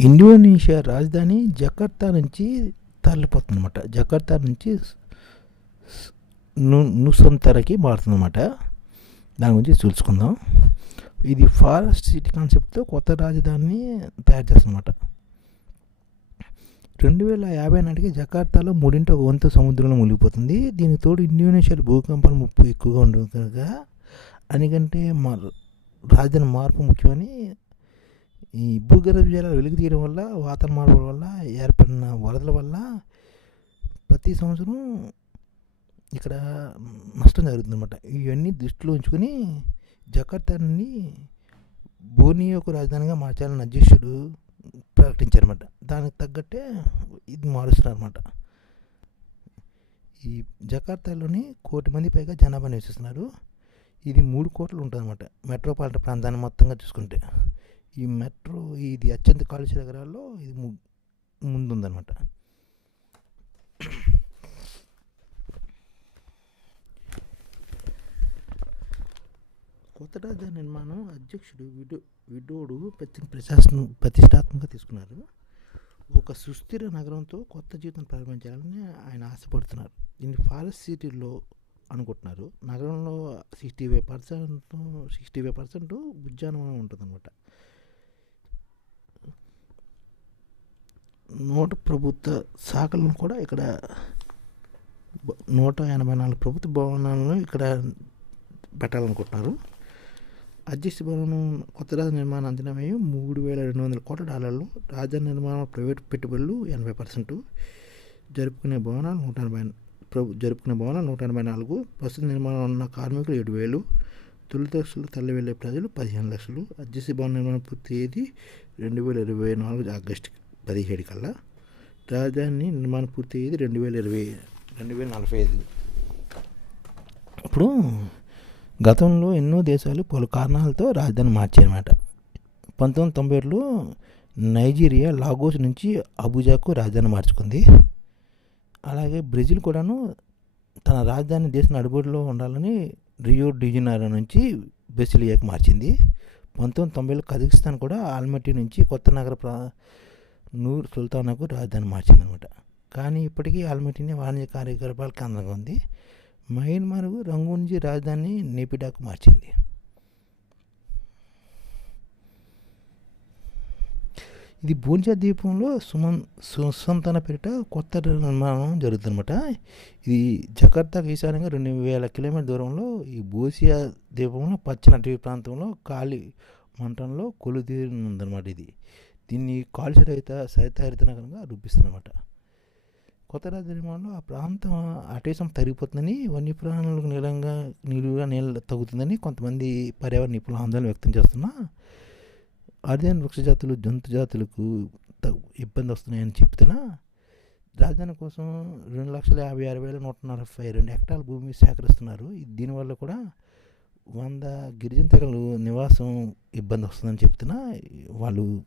Indonesia రాజధాని Jakarta నుంచి తరలిపోతుంది అనమాట జకర్తా నుంచి ను మారుతుంది మారుతుందన్నమాట. దాని గురించి చూసుకుందాం ఇది ఫారెస్ట్ సిటీ కాన్సెప్ట్తో కొత్త రాజధానిని తయారు చేస్తుందన్నమాట. రెండు వేల యాభై నాటికి జకార్తాలో మూడింట ఒక వంతు సముద్రంలో మునిగిపోతుంది. దీనికి తోడు ఇండోనేషియాలో భూకంపాలు ముప్పు ఎక్కువగా ఉంటుంది కనుక అందుకంటే మా రాజధాని మార్పు ముఖ్యమని ఈ భూగర్భ జలాలు వెలుగు తీయడం వల్ల వాతావరణ మార్పుల వల్ల ఏర్పడిన వరదల వల్ల ప్రతి సంవత్సరం ఇక్కడ నష్టం జరుగుతుందన్నమాట. ఇవన్నీ దృష్టిలో ఉంచుకొని జకార్తాని బోర్నియోకు రాజధానిగా మార్చాలని అధ్యక్షుడు ప్రకటించారన్నమాట. దానికి తగ్గట్టే ఇది మారుస్తున్నారన్నమాట. ఈ జకార్తాలోని కోటి మంది పైగా జనాభా నివసిస్తున్నారు. ఇది మూడు కోట్లు ఉంటుందన్నమాట. మెట్రోపాలిటన్ ప్రాంతాన్ని మొత్తంగా చూసుకుంటే. ఈ మెట్రో ఇది అత్యంత కాలుష్య నగరాల్లో ఇది ము కొత్త రాజధాని నిర్మాణం అధ్యక్షుడు విడో విడోడు ప్రతి ప్రశాసన ప్రతిష్టాత్మకంగా తీసుకున్నారు. ఒక సుస్థిర నగరంతో కొత్త జీవితం ప్రారంభించాలని ఆయన ఆశపడుతున్నారు. దీన్ని ఫారెస్ట్ సిటీలో అనుకుంటున్నారు. నగరంలో sixty five percent sixty five percent ఉద్యానవనం ఉంటుందన్నమాట. నూట ప్రభుత్వ శాఖలను కూడా ఇక్కడ నూట ఎనభై నాలుగు ప్రభుత్వ భవనాలను ఇక్కడ పెట్టాలనుకుంటున్నారు. అధ్యక్ష భవనం కొత్త రాజ నిర్మాణం అంచనా వ్యయం మూడు వేల రెండు వందల కోట్ల డాలర్లు. రాజధాని నిర్మాణం ప్రైవేట్ పెట్టుబడులు ఎనభై పర్సెంట్. జరుపుకునే భవనాలు నూట ఎనభై ప్రభు జరుపుకునే భవనాలు నూట ఎనభై నాలుగు. ప్రస్తుత నిర్మాణం ఉన్న కార్మికులు ఏడు వేలు. తొలి లక్షలు తల్లి వెళ్ళే ప్రజలు పదిహేను లక్షలు. అధ్యక్ష భవన నిర్మాణం పూర్తి తేదీ రెండు వేల ఇరవై నాలుగు ఆగస్టు పదిహేడు కల్లా. రాజధాని నిర్మాణం పూర్తి అయ్యేది రెండు వేల ఇరవై రెండు వేల నలభై ఐదు. ఇప్పుడు గతంలో ఎన్నో దేశాలు పలు కారణాలతో రాజధాని మార్చాయన్నమాట. పంతొమ్మిది తొంభై ఏడులో నైజీరియా లాగోస్ నుంచి అబుజాకు రాజధాని మార్చుకుంది. అలాగే బ్రెజిల్ కూడాను తన రాజధాని దేశ నడుబడిలో ఉండాలని రియో డిజనైరో నుంచి బ్రెసిలియాకి మార్చింది. పంతొమ్మిది తొంభైలో కజకిస్తాన్ కూడా ఆల్మటీ నుంచి కొత్త నగర ప్రా నూర్ సుల్తానాకు రాజధాని మార్చిందనమాట. కానీ ఇప్పటికీ ఆల్మటీని వాణిజ్య కార్యకలాపాల కేంద్రంగా ఉంది. మయన్మార్కు రంగు నుంచి రాజధాని నేపిడాకు మార్చింది. ఇది బోన్జా ద్వీపంలో సుమన్ సుసంతన పేరిట కొత్త నిర్మాణం జరుగుతుందన్నమాట ఇది జకర్తాకు ఈశాన్యంగా రెండు వేల కిలోమీటర్ దూరంలో ఈ బోసియా ద్వీపంలో పచ్చని అటవీ ప్రాంతంలో కాలి మంటంలో కొలుతీరుందన్నమాట ఇది. దీన్ని కాలుష్య రహిత సరితహరిత నగరంగా రూపిస్తున్నమాట కొత్త రాజధాని నిర్మాణంలో ఆ ప్రాంతం అటేసం తరిగిపోతుందని వన్యప్రాణులకు నీలంగా నీరుగా నీళ్ళు తగ్గుతుందని కొంతమంది పర్యావరణ నిపుణుల ఆందోళన వ్యక్తం చేస్తున్నా అర్జన్ వృక్ష జాతులు జంతు జాతులకు ఇబ్బంది వస్తున్నాయని చెప్తున్నా రాజధాని కోసం రెండు లక్షల యాభై ఆరు వేల నూట నలభై రెండు హెక్టార్ల భూమి సేకరిస్తున్నారు. దీనివల్ల కూడా వంద గిరిజన తెగలు నివాసం ఇబ్బంది వస్తుందని చెప్తున్నా. వాళ్ళు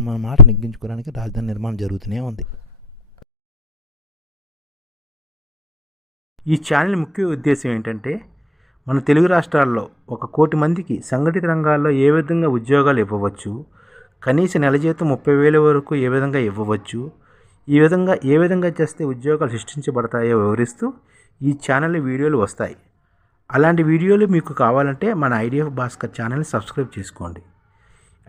తమ మాట నెగ్గించుకోవడానికి రాజధాని నిర్మాణం జరుగుతూనే ఉంది. ఈ ఛానల్ ముఖ్య ఉద్దేశం ఏంటంటే మన తెలుగు రాష్ట్రాల్లో ఒక కోటి మందికి సంఘటిత రంగాల్లో ఏ విధంగా ఉద్యోగాలు ఇవ్వవచ్చు కనీస నెల జీతం ముప్పై వేల వరకు ఏ విధంగా ఇవ్వవచ్చు ఈ విధంగా ఏ విధంగా చేస్తే ఉద్యోగాలు సృష్టించబడతాయో వివరిస్తూ ఈ ఛానల్ వీడియోలు వస్తాయి. అలాంటి వీడియోలు మీకు కావాలంటే మన ఐడిఎఫ్ భాస్కర్ ఛానల్ని సబ్స్క్రైబ్ చేసుకోండి.